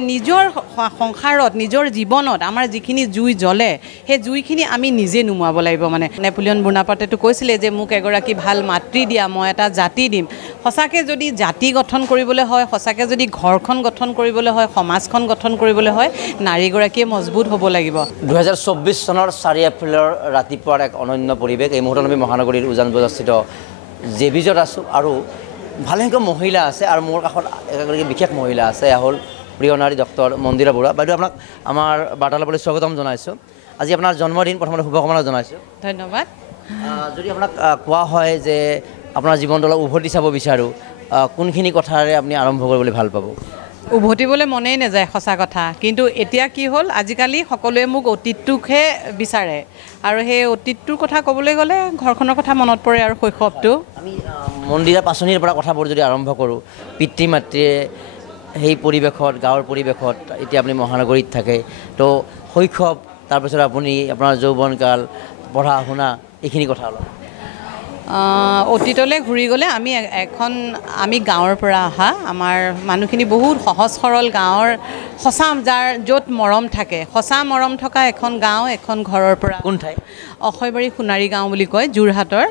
নিজৰ সংসাৰত নিজৰ জীৱনত আমাৰ যিখিনি জুই জ্বলে সেই জুইখিনি আমি নিজে নুমুৱাব লাগিব মানে নেপোলিয়ন বোনাপাৰ্টেটো কৈছিলে যে মোক এগৰাকী ভাল মাতৃ দিয়া মই এটা জাতি দিম সঁচাকৈ যদি জাতি গঠন কৰিবলৈ হয় সঁচাকৈ যদি ঘৰখন গঠন কৰিবলৈ হয় সমাজখন গঠন কৰিবলৈ হয় নাৰীগৰাকীয়ে মজবুত হ'ব লাগিব 2024 চনৰ 4 এপ্ৰিলৰ ৰাতিপুৱাৰ এক অনন্য পৰিৱেশ এই মুহূৰ্তত আমি মহানগৰীৰ উজান বজাৰস্থিত জেবিজত আছোঁ আৰু ভালেসংখ্যক মহিলা আছে আৰু মোৰ কাষত এগৰাকী বিশেষ মহিলা আছে হ'ল প্ৰিয় নাৰী ডক্টৰ মন্দিৰা বৰুৱা বাইদেউ আপোনাক আমাৰ বাৰ্তালাপলৈ স্বাগতম জনাইছোঁ আজি আপোনাৰ জন্মদিন প্ৰথমতে শুভকামনা জনাইছোঁ ধন্যবাদ যদি আপোনাক কোৱা হয় যে আপোনাৰ জীৱনটো অলপ উভতি চাব বিচাৰোঁ কোনখিনি কথাৰে আপুনি আৰম্ভ কৰিবলৈ ভাল পাব উভতিবলৈ মনেই নাযায় সঁচা কথা কিন্তু এতিয়া কি হ'ল আজিকালি সকলোৱে মোক অতীতটোকহে বিচাৰে আৰু সেই অতীতটোৰ কথা ক'বলৈ গ'লে ঘৰখনৰ কথা মনত পৰে আৰু শৈশৱটো আমি মন্দিৰা পাচনিৰ পৰা কথাবোৰ যদি আৰম্ভ কৰোঁ পিতৃ মাতৃয়ে সেই পৰিৱেশত গাঁৱৰ পৰিৱেশত এতিয়া আপুনি মহানগৰীত থাকে তো শৈশৱ তাৰপিছত আপুনি আপোনাৰ যৌৱনকাল পঢ়া শুনা এইখিনি কথা অলপ অতীতলৈ ঘূৰি গ'লে আমি গাঁৱৰ পৰা অহা আমাৰ মানুহখিনি বহুত সহজ সৰল গাঁৱৰ সঁচা যাৰ য'ত মৰম থাকে সঁচা মৰম থকা এখন গাঁও এখন ঘৰৰ পৰা কোন ঠাই অক্ষয়বাৰী সোণাৰী গাঁও বুলি কয় যোৰহাটৰ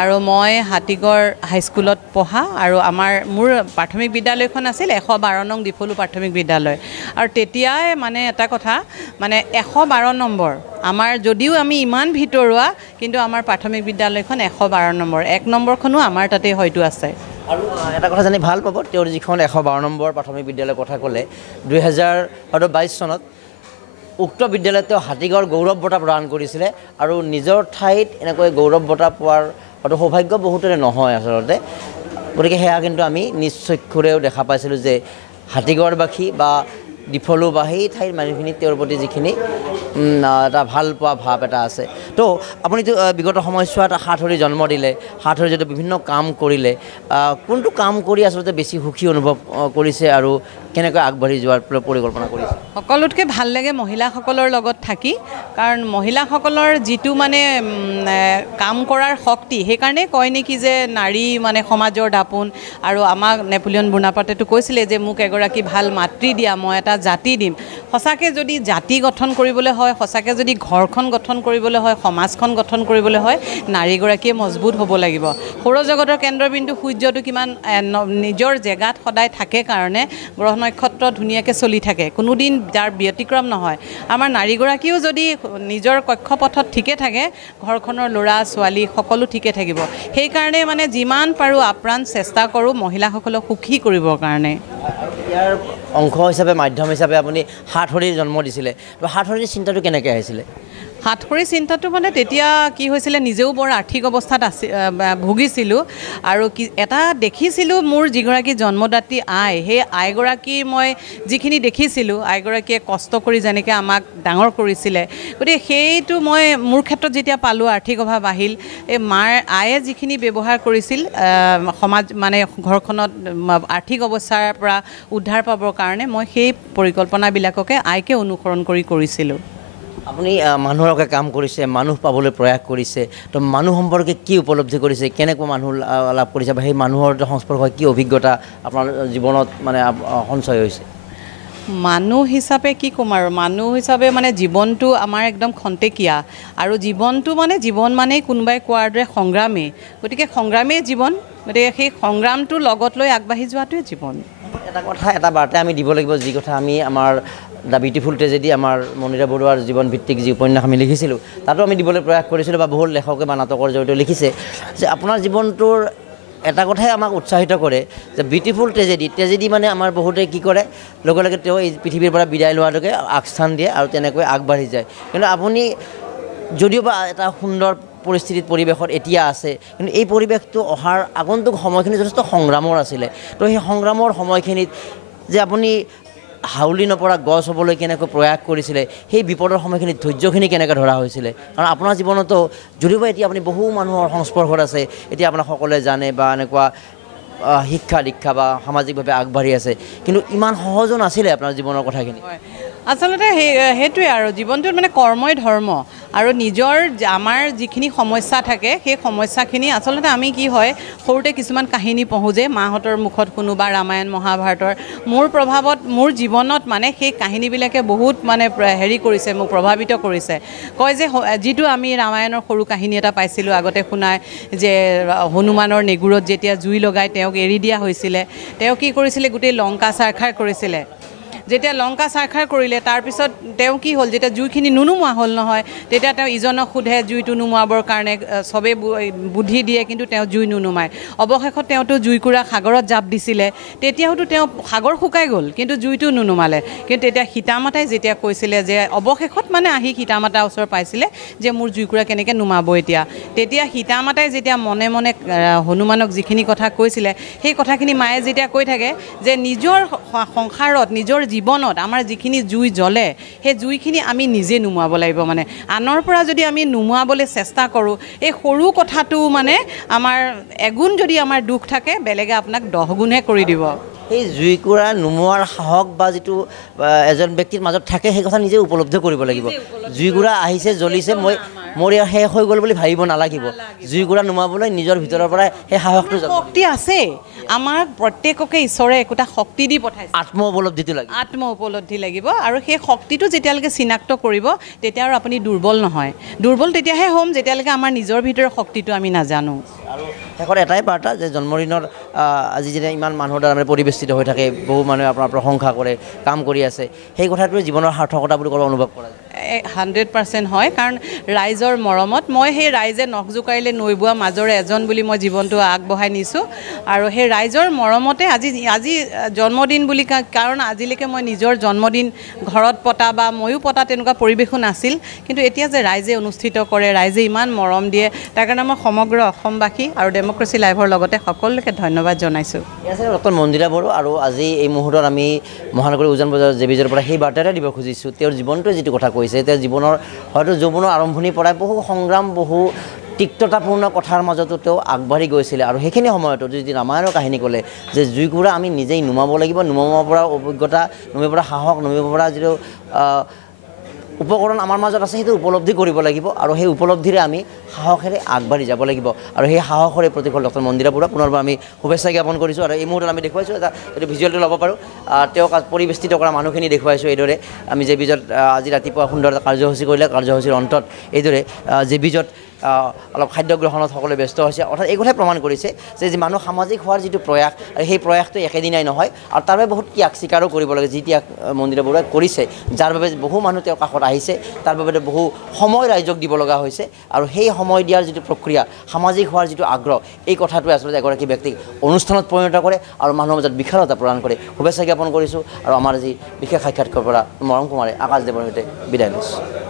আৰু মই হাতীগড় হাইস্কুলত পঢ়া আৰু মোৰ প্ৰাথমিক বিদ্যালয়খন আছিল 112 নং ডিফলু প্ৰাথমিক বিদ্যালয় আৰু তেতিয়াই মানে এটা কথা মানে 112 নম্বৰ আমাৰ যদিও আমি ইমান ভিতৰুৱা কিন্তু আমাৰ প্ৰাথমিক বিদ্যালয়খন 112 নম্বৰ 1 নম্বৰখনো আমাৰ তাতে হয়তো আছে আৰু এটা কথা জানি ভাল পাব তেওঁৰ যিখন 112 নম্বৰ প্ৰাথমিক বিদ্যালয়ৰ কথা ক'লে 2022 চনত উক্ত বিদ্যালয়ত তেওঁ হাতীগড় গৌৰৱ বঁটা প্ৰদান কৰিছিলে আৰু নিজৰ ঠাইত এনেকৈ গৌৰৱ বঁটা পোৱাৰ হয়তো সৌভাগ্য বহুতৰে নহয় আচলতে গতিকে সেয়া কিন্তু আমি নিজ চক্ষুৰেও দেখা পাইছিলোঁ যে হাতীগড়বাসী বা ডিফলু বা সেই ঠাইৰ মানুহখিনি তেওঁৰ প্ৰতি যিখিনি এটা ভাল পোৱা ভাৱ এটা আছে তো আপুনিতো বিগত সময়ছোৱাত সাতসৰী জন্ম দিলে সাতসৰী যদি বিভিন্ন কাম কৰিলে কোনটো কাম কৰি আচলতে বেছি সুখী অনুভৱ কৰিছে আৰু কেনেকৈ আগবাঢ়ি যোৱাৰ পৰিকল্পনা কৰিছে সকলোতকৈ ভাল লাগে মহিলাসকলৰ লগত থাকি কাৰণ মহিলাসকলৰ যিটো মানে কাম কৰাৰ শক্তি সেইকাৰণে কয় নেকি যে নাৰী মানে সমাজৰ দাপোন আৰু আমাক নেপোলিয়ন বোনাপাৰ্টেটো কৈছিলে যে মোক এগৰাকী ভাল মাতৃ দিয়া মই এটা জাতি দিম সঁচাকৈ যদি জাতি গঠন কৰিবলৈ হয় সঁচাকৈ যদি ঘৰখন গঠন কৰিবলৈ হয় সমাজখন গঠন কৰিবলৈ হয় নাৰীগৰাকীয়ে মজবুত হ'ব লাগিব সৌৰজগতৰ কেন্দ্ৰবিন্দু সূৰ্যটো কিমান নিজৰ জেগাত সদায় থাকে কাৰণে গ্ৰহ নক্ষত্ৰ ধুনীয়াকৈ চলি থাকে কোনোদিন যাৰ ব্যতিক্ৰম নহয় আমাৰ নাৰীগৰাকীও যদি নিজৰ কক্ষপথত ঠিকে থাকে ঘৰখনৰ ল'ৰা ছোৱালী সকলো ঠিকে থাকিব সেইকাৰণে মানে যিমান পাৰোঁ আপ্ৰাণ চেষ্টা কৰোঁ মহিলাসকলক সুখী কৰিবৰ কাৰণে ইয়াৰ অংশ হিচাপে মাধ্যম হিচাপে আপুনি সাতসৰীৰ জন্ম দিছিলে তো সাতসৰীৰ চিন্তাটো কেনেকৈ আহিছিলে সাতসৰীৰ চিন্তাটো মানে তেতিয়া কি হৈছিলে নিজেও বৰ আৰ্থিক অৱস্থাত ভুগিছিলোঁ আৰু এটা দেখিছিলোঁ মোৰ যিগৰাকী জন্মদাত্ৰী আই সেই আইগৰাকী মই যিখিনি দেখিছিলোঁ আইগৰাকীয়ে কষ্ট কৰি যেনেকৈ আমাক ডাঙৰ কৰিছিলে গতিকে সেইটো মই মোৰ ক্ষেত্ৰত যেতিয়া পালোঁ আৰ্থিক অভাৱ আহিল এই আয়ে যিখিনি ব্যৱহাৰ কৰিছিল সমাজ মানে ঘৰখনত আৰ্থিক অৱস্থাৰ পৰা উদ্ধাৰ পাবৰ কাৰণে মই সেই পৰিকল্পনাবিলাককে আইকে অনুসৰণ কৰিছিলোঁ আপুনি মানুহৰ কাম কৰিছে মানুহ পাবলৈ প্ৰয়াস কৰিছে তো মানুহ সম্পৰ্কে কি উপলব্ধি কৰিছে কেনেকৈ মানুহ লাভ কৰিছে বা সেই মানুহৰ সংস্পৰ্শত কি অভিজ্ঞতা আপোনাৰ জীৱনত মানে সঞ্চয় হৈছে মানুহ হিচাপে কি ক'ম আৰু মানুহ হিচাপে মানে জীৱনটো আমাৰ একদম খন্তেকীয়া আৰু জীৱনটো মানে জীৱন মানেই কোনোবাই কোৱাৰ দৰে সংগ্ৰামেই গতিকে সংগ্ৰামেই জীৱন গতিকে সেই সংগ্ৰামটো লগত লৈ আগবাঢ়ি যোৱাটোৱে জীৱন এটা কথা এটা বাৰ্তা আমি দিব লাগিব যি কথা আমি আমাৰ দ্য বিউটিফুল ট্ৰেজেডি আমাৰ মন্দিৰা বৰুৱাৰ জীৱন ভিত্তিক যি উপন্যাস আমি লিখিছিলোঁ তাতো আমি দিবলৈ প্ৰয়াস কৰিছিলোঁ বা বহুত লেখকে বা নাটকৰ জৰিয়তে লিখিছে যে আপোনাৰ জীৱনটোৰ এটা কথাই আমাক উৎসাহিত কৰে যে বিউটিফুল ট্ৰেজেডি মানে আমাৰ বহুতে কি কৰে লগে লগে তেওঁ এই পৃথিৱীৰ পৰা বিদায় লোৱালৈকে আগস্থান দিয়ে আৰু তেনেকৈ আগবাঢ়ি যায় কিন্তু আপুনি যদিও বা এটা সুন্দৰ পৰিস্থিতিত পৰিৱেশত এতিয়া আছে কিন্তু এই পৰিৱেশটো অহাৰ আগন্তুক সময়খিনি যথেষ্ট সংগ্ৰামৰ আছিলে তো সেই সংগ্ৰামৰ সময়খিনিত যে আপুনি হাউলি নপৰা গছ হ'বলৈ কেনেকৈ প্ৰয়াস কৰিছিলে সেই বিপদৰ সময়খিনিত ধৈৰ্যখিনি কেনেকৈ ধৰা হৈছিলে কাৰণ আপোনাৰ জীৱনতো যদিও বা এতিয়া আপুনি বহু মানুহৰ সংস্পৰ্শত আছে এতিয়া আপোনাক সকলোৱে জানে বা এনেকুৱা শিক্ষা দীক্ষা বা সামাজিকভাৱে আগবাঢ়ি আছে কিন্তু ইমান সহজো নাছিলে আপোনাৰ জীৱনৰ কথাখিনি আচলতে সেইটোৱে আৰু জীৱনটোত মানে কৰ্মই ধৰ্ম আৰু নিজৰ আমাৰ যিখিনি সমস্যা থাকে সেই সমস্যাখিনি আচলতে আমি কি হয় সৰুতে কিছুমান কাহিনী পঢ়োঁ যে মাহঁতৰ মুখত শুনো বা ৰামায়ণ মহাভাৰতৰ মোৰ প্ৰভাৱত মোৰ জীৱনত মানে সেই কাহিনীবিলাকে বহুত মানে হেৰি কৰিছে মোক প্ৰভাৱিত কৰিছে কয় যে যিটো আমি ৰামায়ণৰ সৰু কাহিনী এটা পাইছিলোঁ আগতে শুনাই যে হনুমানৰ নেগুৰত যেতিয়া জুই লগাই তেওঁক এৰি দিয়া হৈছিলে তেওঁ কি কৰিছিলে গোটেই লংকা ছাৰখাৰ কৰিছিলে যেতিয়া লংকা ছাৰখাৰ কৰিলে তাৰপিছত তেওঁ কি হ'ল যেতিয়া জুইখিনি নুনুমোৱা হ'ল নহয় তেতিয়া তেওঁ ইজনক সোধে জুইটো নুমুৱাবৰ কাৰণে চবেই বুদ্ধি দিয়ে কিন্তু তেওঁ জুই নুনুমায় অৱশেষত তেওঁতো জুইকুৰা সাগৰত জাপ দিছিলে তেতিয়াওতো তেওঁ সাগৰ শুকাই গ'ল কিন্তু জুইটো নুনুমালে কিন্তু তেতিয়া সীতামাতাই যেতিয়া কৈছিলে যে অৱশেষত মানে আহি সীতামাতাৰ ওচৰ পাইছিলে যে মোৰ জুইকুৰা কেনেকৈ নুমাব এতিয়া তেতিয়া সীতামাতাই যেতিয়া মনে মনে হনুমানক যিখিনি কথা কৈছিলে সেই কথাখিনি মায়ে যেতিয়া কৈ থাকে যে নিজৰ সংসাৰত নিজৰ জীৱনত আমাৰ যিখিনি জুই জ্বলে সেই জুইখিনি আমি নিজে নুমুৱাব লাগিব মানে আনৰ পৰা যদি আমি নুমুৱাবলৈ চেষ্টা কৰোঁ এই সৰু কথাটো মানে আমাৰ এগুণ যদি আমাৰ দুখ থাকে বেলেগে আপোনাক 10 গুণহে কৰি দিব এই জুইকুৰা নুমুৱাৰ সাহস বা যিটো এজন ব্যক্তিৰ মাজত থাকে সেই কথা নিজে উপলব্ধি কৰিব লাগিব জুইকুৰা আহিছে জ্বলিছে মোৰ ইয়াৰ শেষ হৈ গ'ল বুলি ভাবিব নালাগিব জুইকুৰা নুমাবলৈ নিজৰ ভিতৰৰ পৰা সেই সাহসটো শক্তি আছে আমাৰ প্ৰত্যেককে ঈশ্বৰে একোটা শক্তি দি পঠাইছে আত্ম উপলব্ধি লাগিব আৰু সেই শক্তিটো যেতিয়ালৈকে চিনাক্ত কৰিব তেতিয়া আৰু আপুনি দুৰ্বল নহয় দুৰ্বল তেতিয়াহে হ'ম যেতিয়ালৈকে আমাৰ নিজৰ ভিতৰৰ শক্তিটো আমি নাজানো আৰু শেষত এটাই বাৰ্তা যে জন্মদিনৰ আজি যেতিয়া ইমান মানুহৰ দ্বাৰা মানে পৰিবেষ্টিত হৈ থাকে বহু মানুহে আপোনাৰ প্ৰশংসা কৰে কাম কৰি আছে সেই কথাটোৱে জীৱনৰ সাৰ্থকতা বুলি ক'ব অনুভৱ কৰা 100% হয় কাৰণ ৰাইজৰ মৰমত মই সেই ৰাইজে নখ জোকাৰিলে নৈ বোৱা মাজৰে এজন বুলি মই জীৱনটো আগবঢ়াই নিছোঁ আৰু সেই ৰাইজৰ মৰমতে আজি জন্মদিন বুলি কাৰণ আজিলৈকে মই নিজৰ জন্মদিন ঘৰত পতা বা ময়ো পতা তেনেকুৱা পৰিৱেশো নাছিল কিন্তু এতিয়া যে ৰাইজে অনুষ্ঠিত কৰে ৰাইজে ইমান মৰম দিয়ে তাৰ কাৰণে মই সমগ্ৰ অসমবাসী আৰু ডেমক্ৰেচি লাইভৰ লগতে সকলোকে ধন্যবাদ জনাইছোঁ ডক্টৰ মন্দিৰা বড়ো আৰু আজি এই মুহূৰ্তত আমি মহানগৰী উজান বজাৰ জেবিজৰ পৰা সেই বাৰ্তা এটা দিব খুজিছোঁ তেওঁৰ জীৱনটোৱে যিটো কথা কৈছে তেওঁৰ জীৱনৰ হয়তো যৌৱনৰ আৰম্ভণিৰ পৰাই বহু সংগ্ৰাম বহু তিক্ততাপূৰ্ণ কথাৰ মাজতো তেওঁ আগবাঢ়ি গৈছিলে আৰু সেইখিনি সময়তো যদি ৰামায়ণৰ কাহিনী ক'লে যে জুইকুৰা আমি নিজেই নুমাব লাগিব নুমাব পৰা অভিজ্ঞতা নুমাব পৰা সাহস নুমাব পৰা যিটো উপকৰণ আমাৰ মাজত আছে সেইটো উপলব্ধি কৰিব লাগিব আৰু সেই উপলব্ধিৰে আমি সাহসেৰে আগবাঢ়ি যাব লাগিব আৰু সেই সাহসৰে প্ৰতিকূল ডক্টৰ মন্দিৰা বড়োক পুনৰবাৰ আমি শুভেচ্ছা জ্ঞাপন কৰিছোঁ আৰু এই মুহূৰ্তত আমি দেখুৱাইছোঁ এটা যদি ভিজুৱেলটো ল'ব পাৰোঁ তেওঁক পৰিবেষ্টিত কৰা মানুহখিনি দেখুৱাইছোঁ এইদৰে আমি জেবিজত আজি ৰাতিপুৱা সুন্দৰ এটা কাৰ্যসূচী কৰিলে কাৰ্যসূচীৰ অন্তত এইদৰে জেবিজত অলপ খাদ্য গ্ৰহণত সকলোৱে ব্যস্ত হৈছে অৰ্থাৎ এই কথাই প্ৰমাণ কৰিছে যে মানুহ সামাজিক হোৱাৰ যিটো প্ৰয়াস আৰু সেই প্ৰয়াসটো একেদিনাই নহয় আৰু তাৰ বাবে বহুত ত্যাগ স্বীকাৰো কৰিব লাগে যি ত্যাগ মন্দিৰা বড়োৱে কৰিছে যাৰ বাবে বহু মানুহ তেওঁৰ কাষত আহিছে তাৰ বাবে বহু সময় ৰাইজক দিব লগা হৈছে আৰু সেই সময় দিয়াৰ যিটো প্ৰক্ৰিয়া সামাজিক হোৱাৰ যিটো আগ্ৰহ এই কথাটোৱে আচলতে এগৰাকী ব্যক্তিক অনুষ্ঠানত পৰিণত কৰে আৰু মানুহৰ মাজত বিশালতা প্ৰদান কৰে শুভেচ্ছা জ্ঞাপন কৰিছোঁ আৰু আমাৰ আজি বিশেষ সাক্ষাৎকাৰৰ পৰা মৰম কুমাৰে আকাশ দেৱৰ সৈতে বিদায় লৈছোঁ